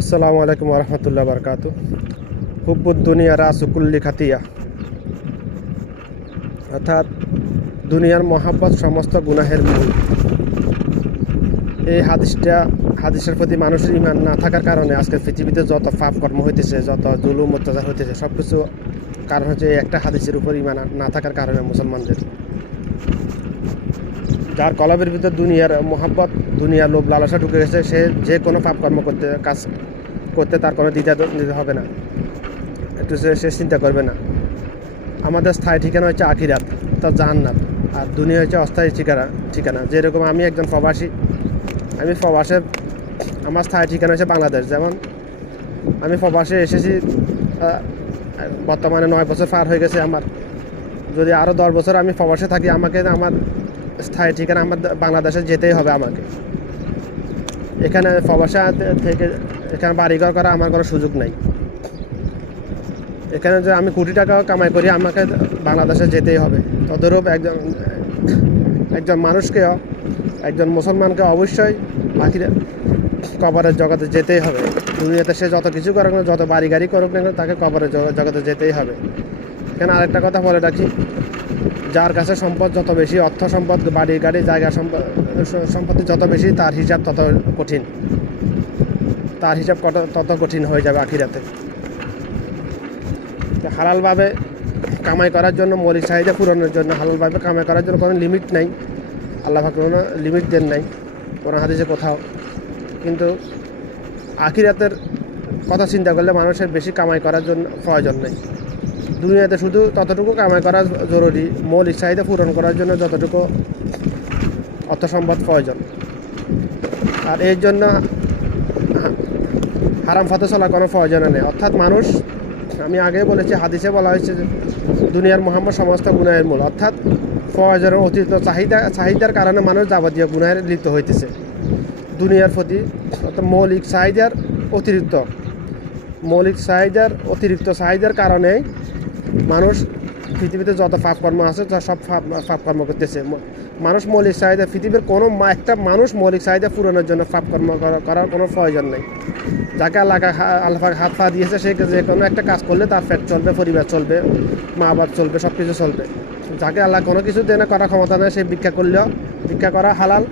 আসসালামু আলাইকুম রহমতুল্লাহ বরকাত দুনিয়া রাসুকুল্লি খাতিয়া। অর্থাৎ দুনিয়ার মহাব্বত সমস্ত গুনাহের মূল। এই হাদিসটা, হাদিসের প্রতি মানুষের ইমান না থাকার কারণে আজকে পৃথিবীতে যত পাপ কর্ম হইতেছে, যত জুলুম, অত্যাচার হইতেছে সব কিছু কারণ হচ্ছে একটা হাদিসের উপর ইমান না থাকার কারণে মুসলমানদের। যার কলবের ভিতর দুনিয়ার মোহাব্বত দুনিয়ার লোভ, লালসা ঢুকে গেছে, সে যে কোনো পাপ কর্ম করতে, কাজ করতে তার কোনো দ্বিধা দিতে হবে না। একটু সে সে চিন্তা করবে না। আমাদের স্থায়ী ঠিকানা হচ্ছে আখিরাত তার জাহান্নাত আর দুনিয়া হচ্ছে অস্থায়ী ঠিকানা ঠিকানা। যেরকম আমি একজন প্রবাসী, আমি প্রবাসে, আমার স্থায়ী ঠিকানা হচ্ছে বাংলাদেশ। যেমন আমি প্রবাসে এসেছি বর্তমানে নয় বছর পার হয়ে গেছে আমার। যদি আরও দশ বছর আমি প্রবাসে থাকি, আমাকে আমার স্থায়ী ঠিকানা আমার বাংলাদেশে যেতেই হবে আমাকে। এখানে প্রবাসে থেকে এখানে বাড়িঘর করা আমার কোনো সুযোগ নেই। এখানে যে আমি কোটি টাকা কামাই করি, আমাকে বাংলাদেশে যেতেই হবে। তদরূপ একজন একজন মানুষকেও, একজন মুসলমানকে অবশ্যই বাকি কবরের জগতে যেতেই হবে। দুনিয়াতে সে যত কিছু করুক না যত বাড়ি গাড়ি করুক না তাকে কবরের জগতে যেতেই হবে। এখানে আরেকটা কথা বলে রাখি। যার কাছে সম্পদ যত বেশি, অর্থ সম্পদ, বাড়ি, গাড়ি, জায়গা সম্পদ, সম্পত্তি যত বেশি, তার হিসাব তত কঠিন। তার হিসাব কত- তত কঠিন হয়ে যাবে আখিরাতে। হালালভাবে কামাই করার জন্য, মৌলিক চাহিদা পূরণের জন্য হালালভাবে কামাই করার জন্য কোনো লিমিট নাই। আল্লাহ কোনো লিমিট দেন নাই, কোনো হাদিসে কোথাও। কিন্তু আখিরাতের কথা চিন্তা করলে মানুষের বেশি কামাই করার জন্য প্রয়োজন নেই। দুনিয়াতে শুধু ততটুকু কামাই করা জরুরি, মৌলিক চাহিদা পূরণ করার জন্য যতটুকু অর্থ সম্পদ প্রয়োজন। আর এর জন্য হারাম ফাতে চলার কোনো প্রয়োজন নেই। অর্থাৎ মানুষ, আমি আগে বলেছি, হাদিসে বলা হয়েছে যে দুনিয়ার মোহাম্মদ সমস্ত গুণায়ের মূল। অর্থাৎ প্রয়োজনের অতিরিক্ত চাহিদা, চাহিদার কারণে মানুষ যাবতীয় গুণায়ের লিপ্ত হইতেছে। দুনিয়ার প্রতি অর্থাৎ মৌলিক চাহিদার অতিরিক্ত মৌলিক চাহিদার, অতিরিক্ত চাহিদার কারণে মানুষ পৃথিবীতে যত পাপকর্ম আছে, তা সব পাপ- পাপকর্ম করতেছে। মানুষ মৌলিক চাহিদা, পৃথিবীর কোনো একটা মানুষ মৌলিক চাহিদা পূরণের জন্য পাপকর্ম করা- করার কোনো প্রয়োজন নেই। যাকে আল্লাহ আল্লাহ হাত পা দিয়েছে, সে যে কোনো একটা কাজ করলে তার পেট চলবে, পরিবার চলবে মা বাপ চলবে সব কিছু চলবে। যাকে আল্লাহ কোনো কিছু দেনে, করার ক্ষমতা নেই, সে ভিক্ষা করলেও ভিক্ষা করা হালাল।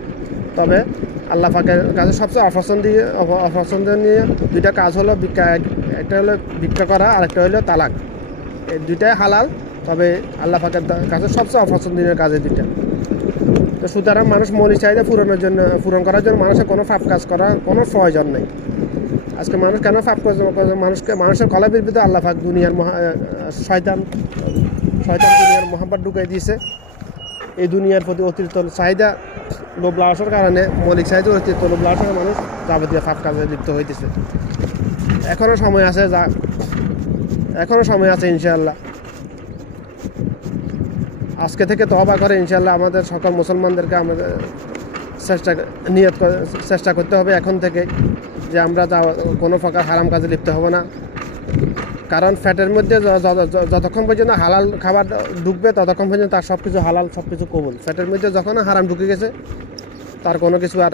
তবে আল্লাহ পাকের কাছে সবচেয়ে অপ- অপছন্দনীয় দুইটা কাজ হলো ভিক্ষা একটা হলো ভিক্ষা করা আর একটা হলো তালাক। এই দুইটাই হালাল, তবে আল্লাহ পাকের কাছে সবচেয়ে অপছন্দনীয় কাজ এই দুইটা। তো সুতরাং মানুষ মৌলিক চাহিদা পূরণের জন্য, পূরণ করার জন্য মানুষের কোনো ফাপ কাজ করার কোনো প্রয়োজন নেই। আজকে মানুষ কেন ফাপ মানুষকে মানুষের কলাবির ভিতরে আল্লাহ পাক দুনিয়ার মহা শয়তান শয়তান দুনিয়ার মহাব্বত ঢুকাই দিয়েছে। এই দুনিয়ার প্রতি অতিরিক্ত চাহিদা লোভ লালসার কারণে মৌলিক চাহিদা অতিরিক্ত লোভ লালসার মানুষ যাবতীয় ফাপ কাজে লিপ্ত হইতেছে। এখনও সময় আছে, যা এখনও সময় আছে ইনশাআল্লাহ। আজকে থেকে তবা করে ইনশাআল্লাহ আমাদের সকল মুসলমানদেরকে আমাদের চেষ্টা নিয়ত চেষ্টা করতে হবে এখন থেকে যে আমরা কোনো প্রকার হারাম কাজে লিপ্ত হব না। কারণ ফ্যাটের মধ্যে যতক্ষণ পর্যন্ত হালাল খাবার ঢুকবে, ততক্ষণ পর্যন্ত তার সব কিছু হালাল সব কিছু কবুল। ফ্যাটের মধ্যে যখন হারাম ঢুকে গেছে, তার কোনো কিছু আর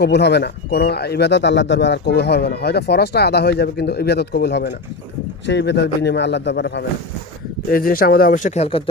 কবুল হবে না। কোনো ইবাদত আল্লাহর দরবার আর কবুল হবে না। হয়তো ফরজটা আদা হয়ে যাবে, কিন্তু ইবাদত কবুল হবে না। সেই ইবাদত বিনিময়ে আল্লাহ দরবারে হবে না। এই জিনিসটা আমাদের অবশ্যই খেয়াল করতে